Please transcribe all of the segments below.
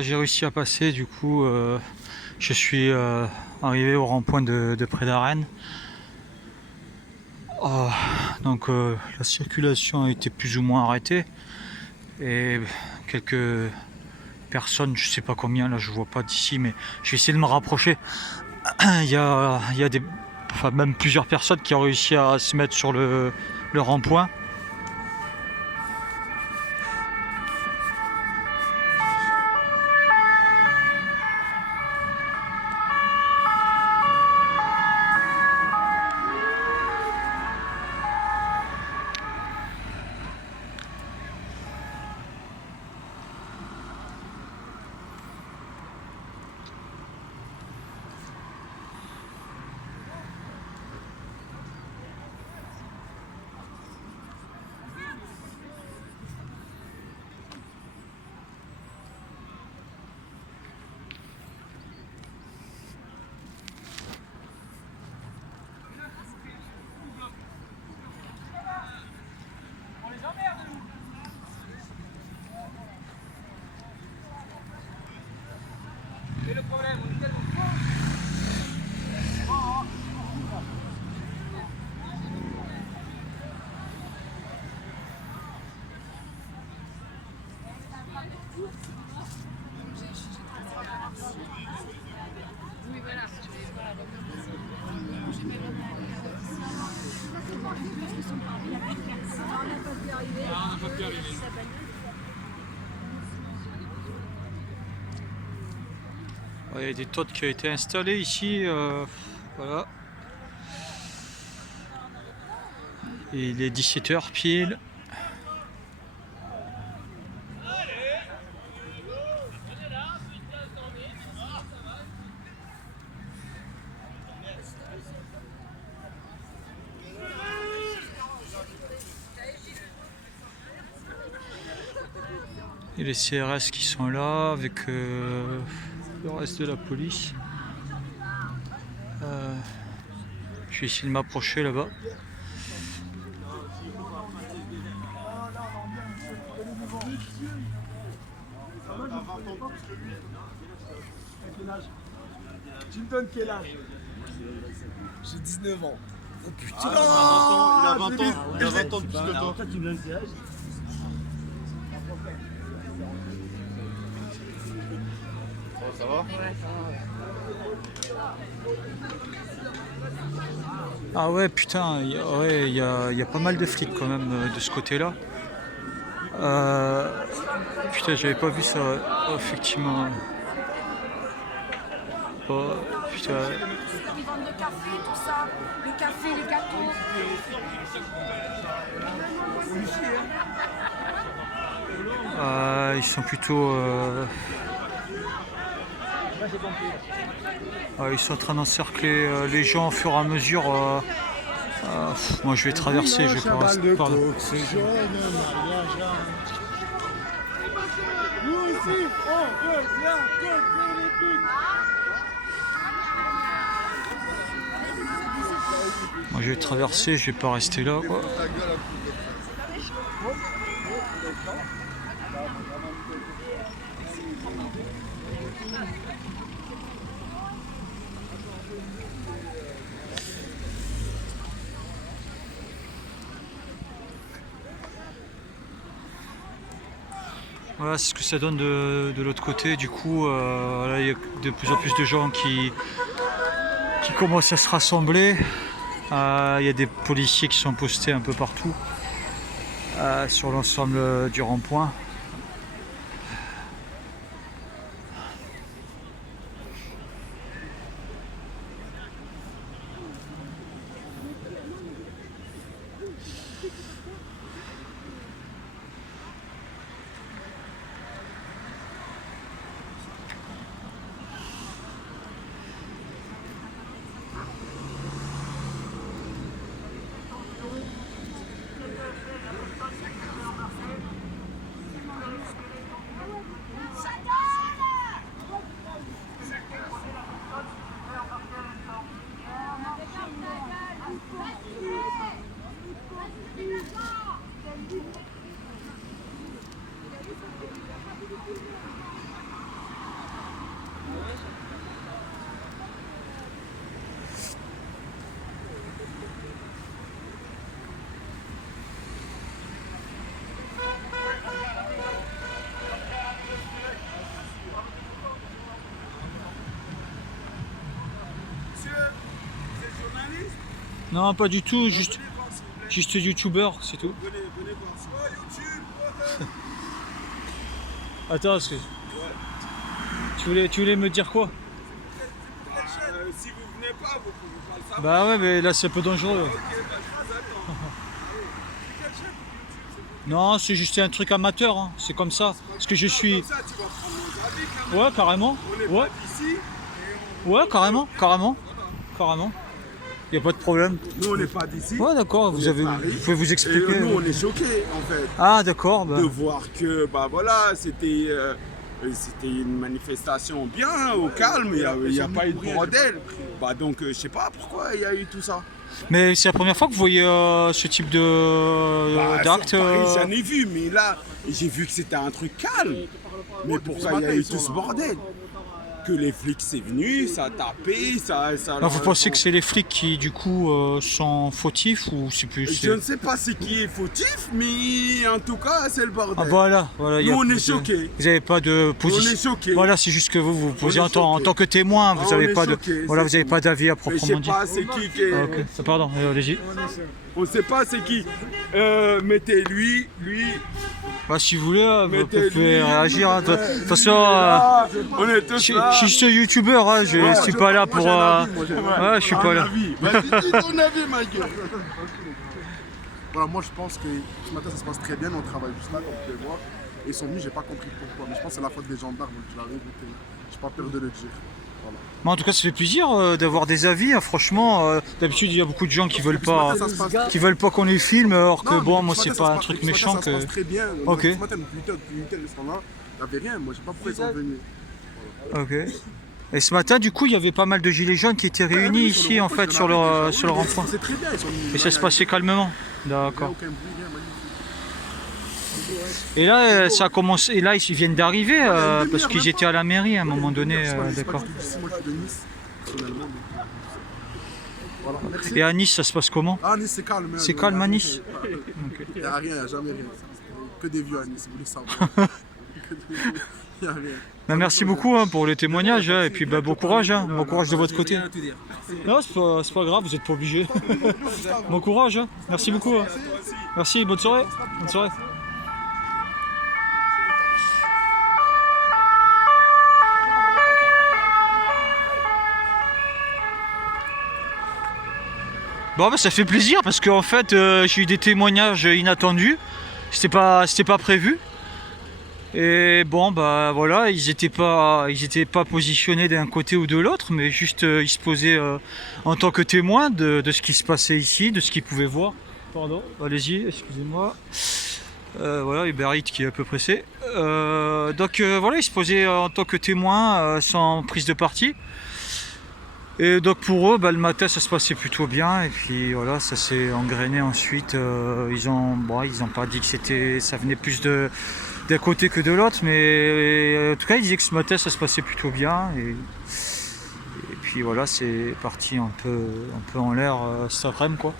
J'ai réussi à passer, du coup, je suis arrivé au rond-point de Près d'Arène. Ah, donc la circulation a été plus ou moins arrêtée et quelques personnes, je sais pas combien, là je vois pas d'ici, mais je vais essayer de me rapprocher. Il y a des, enfin, même plusieurs personnes qui ont réussi à se mettre sur le rond-point. Il y a des totes qui ont été installées ici, voilà. Et il est 17h pile. Et les CRS qui sont là avec le reste de la police. Je vais essayer de m'approcher là-bas. Tu me donnes quel âge? J'ai 19 ans. Oh putain, il a 20 ans, il a 20 ans de plus que toi. Tu me donnes quel âge? Ça va? Ah ouais, putain, il y a pas mal de flics quand même de ce côté-là. Putain, j'avais pas vu ça, effectivement. Oh, putain. Ils vendent le café, tout ça, le café, les gâteaux. Ils sont plutôt. Ils sont en train d'encercler les gens au fur et à mesure. Moi je vais traverser, je vais pas rester par là. C'est jaune, mariage là. Nous aussi, on veut la coque les putes. Moi je vais traverser, je vais pas rester là quoi. Voilà, c'est ce que ça donne de l'autre côté. Du coup, là, il y a de plus en plus de gens qui commencent à se rassembler. Il y a des policiers qui sont postés un peu partout sur l'ensemble du rond-point. Non, pas du tout, juste youtubeur, c'est tout. Attends, parce que... Tu voulais me dire quoi? Si vous venez pas, vous pouvez pas le savoir. Bah ouais, mais là c'est un peu dangereux. Non, c'est juste un truc amateur, hein. C'est comme ça. Parce que je suis... Comme ça, tu vas prendre nos avis quand même. Ouais, carrément. On est Ouais, pas d'ici. ouais, carrément. Y a pas de problème. Nous, on n'est pas d'ici. Ouais, d'accord, vous pouvez vous Et expliquer. nous, on est choqués, en fait, Ah, d'accord. Bah. de voir que, bah voilà, c'était une manifestation bien, au calme, il n'y a pas eu de bordel. Bah donc, je sais pas pourquoi il y a eu tout ça. Mais c'est la première fois que vous voyez ce type Bah, d'acte. sur Paris, j'en ai vu, mais là, j'ai vu que c'était un truc calme. Mais pourquoi il y a eu tout ce bordel? Que les flics c'est venu, ça a tapé, ça. Vous pensez que c'est les flics qui du coup sont fautifs ou c'est plus. Je ne sais pas c'est qui est fautif, mais en tout cas c'est le bordel. Ah voilà. Nous on est choqués. Vous n'avez pas de On position. est choqués. Voilà, c'est juste que vous posez est en tant choqués. que témoin, vous Ah, n'avez on pas est de. choqués, Voilà, c'est vous n'avez tout. pas d'avis à Mais je proprement sais dit. pas c'est qui est. Ah, ok. Pardon, allez-y. On sait pas c'est qui. Mettez lui. Bah, si vous voulez, vous Mettez-lui. pouvez réagir. Hein. De toute façon, Ah, on est tous je là. suis juste youtubeur, hein. Je suis pas là pour. Ouais, je suis pas là. Vas-y, dis ton avis, ma gueule. Voilà, moi je pense que ce matin ça se passe très bien, on travaille juste là comme vous pouvez voir. Et ils sont venus, j'ai pas compris pourquoi, mais je pense que c'est la faute des gendarmes, donc je l'arrive, j'ai pas peur de le dire. Voilà. Mais en tout cas, ça fait plaisir d'avoir des avis. Hein. Franchement, d'habitude, il y a beaucoup de gens qui veulent pas, qu'on les filme, alors que Non, bon, mais moi, ce c'est matin, pas ça un se truc passe- ce méchant matin, ça que. se passe très bien. Ok. Ce matin, depuis 8h, ils sont là, il n'y avait rien, moi je sais pas pourquoi ils sont venus. Ok. Et ce matin, du coup, il y avait pas mal de gilets jaunes qui étaient réunis Oui, ici, en fait, sur le rond-point. C'est très bien, ils sont venus. Et ça se passait calmement. Il n'y a D'accord. aucun bruit, rien, magnifique. Et là, ça a commencé. Et là, ils viennent d'arriver parce qu'ils étaient à la mairie à un moment donné. C'est pas D'accord. du tout d'ici, moi je suis de Nice, personnellement. donc, Voilà, merci. Et à Nice, ça se passe comment? Ah, Nice c'est calme. C'est calme à Nice? Il n'y a rien, il n'y a jamais rien. Que des vieux à Nice, vous voulez savoir. Il n'y a rien. Bah, merci beaucoup hein, pour les témoignages hein, et puis bah, bon courage de votre côté. Non, c'est pas grave, vous n'êtes pas obligé. Bon courage, hein. Merci beaucoup. Hein. Merci, bonne soirée. Bonne soirée. Bon bah ça fait plaisir parce qu'en fait j'ai eu des témoignages inattendus. C'était pas prévu. Et bon bah voilà, ils étaient pas positionnés d'un côté ou de l'autre, mais juste ils se posaient en tant que témoins de ce qui se passait ici, de ce qu'ils pouvaient voir. Pardon, allez-y, excusez-moi. Voilà, Uber Eats qui est un peu pressé. Donc voilà, ils se posaient en tant que témoins sans prise de parti. Et donc pour eux, bah, le matin ça se passait plutôt bien et puis voilà, ça s'est engrainé ensuite. Ils ont pas dit que ça venait plus d'un côté que de l'autre, mais en tout cas ils disaient que ce matin ça se passait plutôt bien et puis voilà, c'est parti un peu en l'air cet après-midi quoi.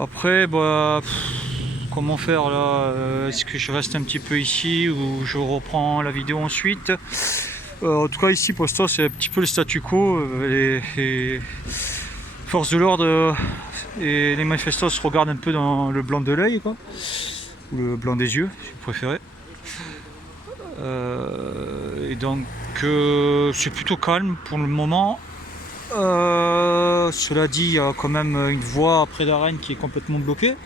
Après bah comment faire là, est-ce que je reste un petit peu ici ou je reprends la vidéo ensuite? En tout cas ici pour l'instant c'est un petit peu le statu quo, les forces de l'ordre et les manifestants se regardent un peu dans le blanc de l'œil quoi, ou le blanc des yeux si vous préférez. Et donc c'est plutôt calme pour le moment. Cela dit, il y a quand même une voie près d'Arène qui est complètement bloquée.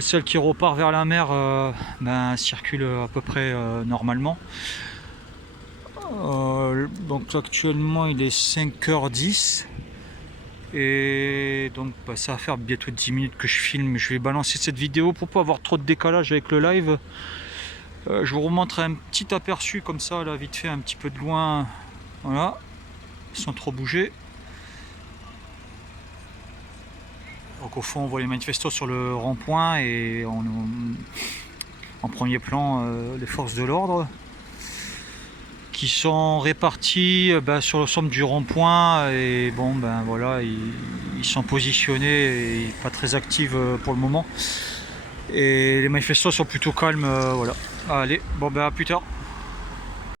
Celle qui repart vers la mer circule à peu près normalement. Donc actuellement il est 5h10 et donc ça va faire bientôt 10 minutes que je filme. Je vais balancer cette vidéo pour pas avoir trop de décalage avec le live. Je vous remontre un petit aperçu comme ça là vite fait un petit peu de loin, voilà, sans trop bouger. Donc au fond on voit les manifestants sur le rond-point et en premier plan les forces de l'ordre qui sont répartis sur l'ensemble du rond-point et bon voilà, ils sont positionnés et pas très actifs pour le moment et les manifestants sont plutôt calmes voilà. Allez, bon à plus tard.